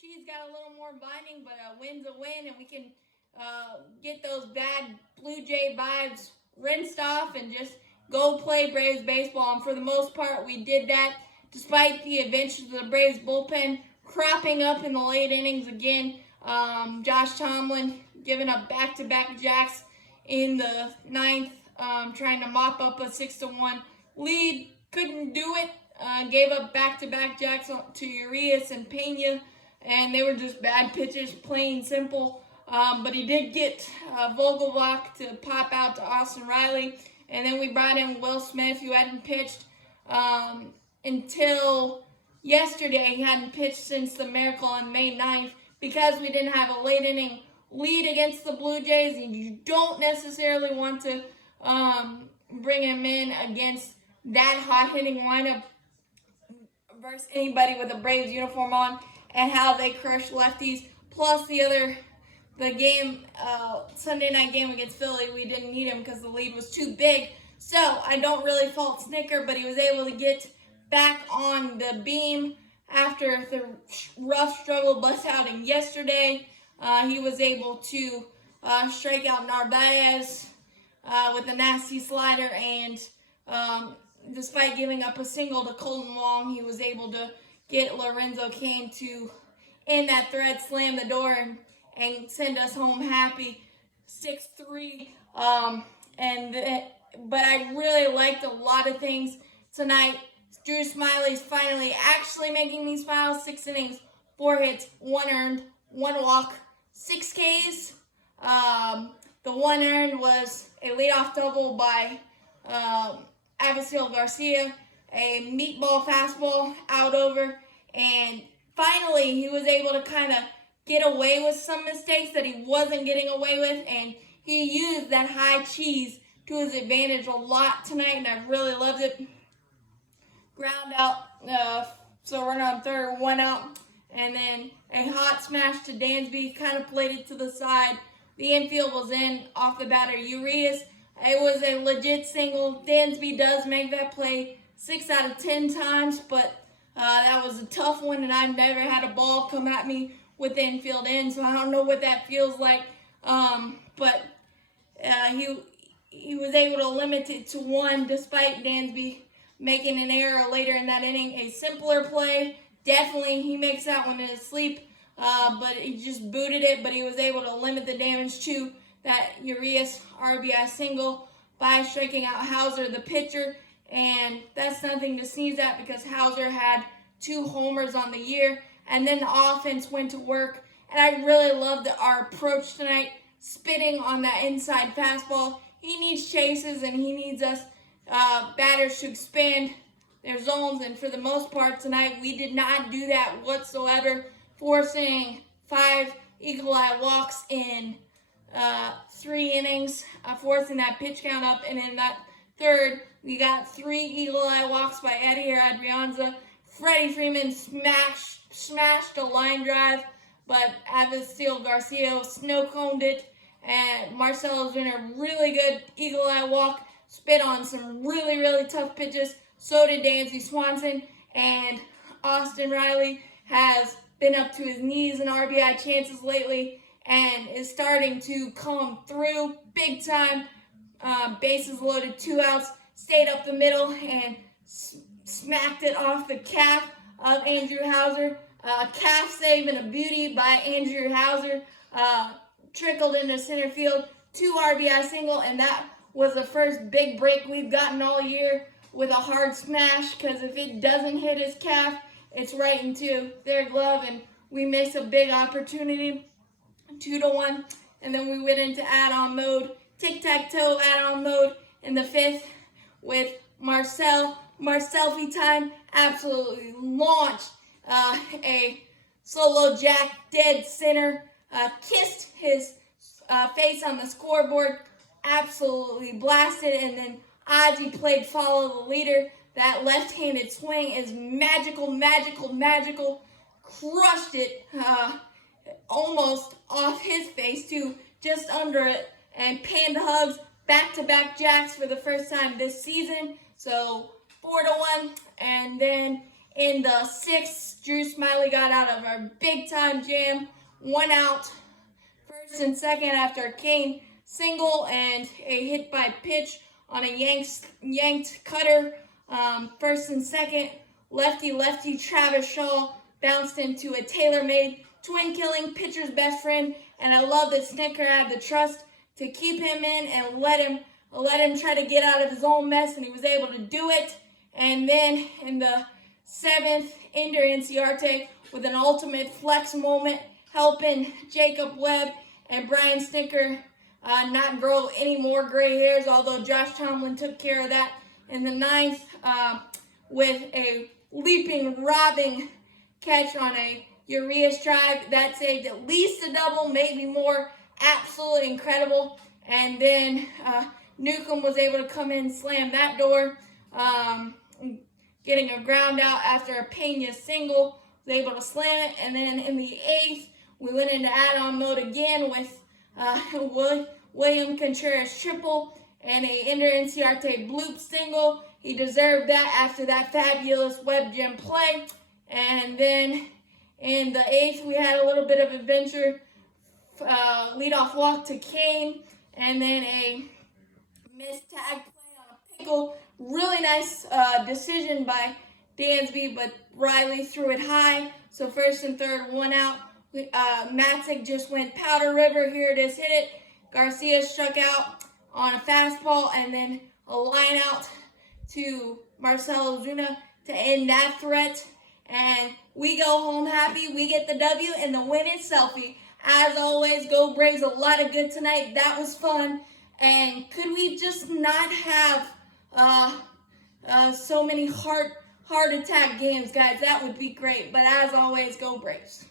cheese got a little more binding, but a win's a win, and we can get those bad Blue Jay vibes rinsed off and just go play Braves baseball. And for the most part, we did that despite the adventures of the Braves bullpen cropping up in the late innings again. Josh Tomlin giving up back-to-back jacks in the ninth, trying to mop up a 6-1 lead. Couldn't do it. Gave up back-to-back jacks to Urias and Pena, and they were just bad pitches, plain simple. But he did get Vogelbach to pop out to Austin Riley, and then we brought in Will Smith, who hadn't pitched until yesterday. He hadn't pitched since the miracle on May 9th because we didn't have a late inning lead against the Blue Jays, and you don't necessarily want to bring him in against that hot-hitting lineup versus anybody with a Braves uniform on and how they crush lefties. Plus the game, Sunday night game against Philly, we didn't need him because the lead was too big. So I don't really fault Snicker, but he was able to get back on the beam after the rough struggle bus outing yesterday. He was able to strike out Narvaez with a nasty slider, and despite giving up a single to Colton Wong, he was able to get Lorenzo Cain to end that threat, slam the door, and send us home happy, 6-3. But I really liked a lot of things tonight. Drew Smiley's finally actually making me smile. 6 innings, 4 hits, 1 earned, 1 walk, 6 Ks. The 1 earned was a leadoff double by Avisail Garcia, a meatball fastball out over, and finally he was able to kind of get away with some mistakes that he wasn't getting away with, and he used that high cheese to his advantage a lot tonight, and I really loved it. Ground out, so run on third, 1 out, and then a hot smash to Dansby, kind of played it to the side. The infield was in off the batter, Urias. It was a legit single. Dansby does make that play 6 out of 10 times, but that was a tough one, and I've never had a ball come at me with the infield in, so I don't know what that feels like. But he was able to limit it to 1 despite Dansby making an error later in that inning. A simpler play. Definitely he makes that one in his sleep, but he just booted it, but he was able to limit the damage to that Urias RBI single by striking out Hauser, the pitcher, and that's nothing to sneeze at because Hauser had 2 homers on the year, and then the offense went to work, and I really loved our approach tonight, spitting on that inside fastball. He needs chases, and he needs us batters to expand their zones, and for the most part tonight, we did not do that whatsoever, forcing 5 eagle eye walks in 3 innings, forcing that pitch count up, and in that third, we got 3 eagle eye walks by Eddie Adrianza. Freddie Freeman smashed a line drive, but Avisail Garcia snow-coned it, and Marcelo's been a really good eagle eye walk, spit on some really, really tough pitches. So did Dansby Swanson, and Austin Riley has been up to his knees in RBI chances lately and is starting to come through big time. Bases loaded, 2 outs, stayed up the middle and smacked it off the calf of Andrew Hauser. Calf save and a beauty by Andrew Hauser. Trickled into center field, 2 RBI single, and that was the first big break we've gotten all year with a hard smash, because if it doesn't hit his calf, it's right into their glove, and we missed a big opportunity, 2-1, and then we went into add-on mode, tic-tac-toe add-on mode in the 5th with Marcelfi time, absolutely launched a solo jack dead center, kissed his face on the scoreboard, absolutely blasted, and then Ozzie played follow the leader. That left-handed swing is magical, magical, magical. Crushed it almost off his face to just under it, and panned hugs, back-to-back jacks for the first time this season. So 4-1, and then in the 6th, Drew Smiley got out of a big-time jam, 1 out, first and second after a Kane single and a hit by pitch on a yanked cutter. First and second, lefty Travis Shaw bounced into a tailor-made twin-killing pitcher's best friend, and I love that Snicker had the trust to keep him in and let him try to get out of his own mess, and he was able to do it. And then in the seventh, Ender Inciarte with an ultimate flex moment, helping Jacob Webb and Brian Snicker not grow any more gray hairs, although Josh Tomlin took care of that in the ninth with a leaping, robbing catch on a Urias drive. That saved at least a double, maybe more. Absolutely incredible. And then Newcomb was able to come in and slam that door, getting a ground out after a Pena single, was able to slam it. And then in the eighth, we went into add-on mode again with William Contreras triple and a Ender Inciarte bloop single. He deserved that after that fabulous web gem play. And then in the eighth, we had a little bit of adventure. Leadoff walk to Kane, and then a missed tag play on a pickle. Really nice decision by Dansby, but Riley threw it high. So first and third, 1 out. Matzik just went Powder River. Here it is, hit it. Garcia struck out on a fastball, and then a line out to Marcelo Ozuna to end that threat. And we go home happy. We get the W and the win is selfie. As always, go Braves. A lot of good tonight. That was fun. And could we just not have so many heart attack games, guys? That would be great. But as always, go Braves.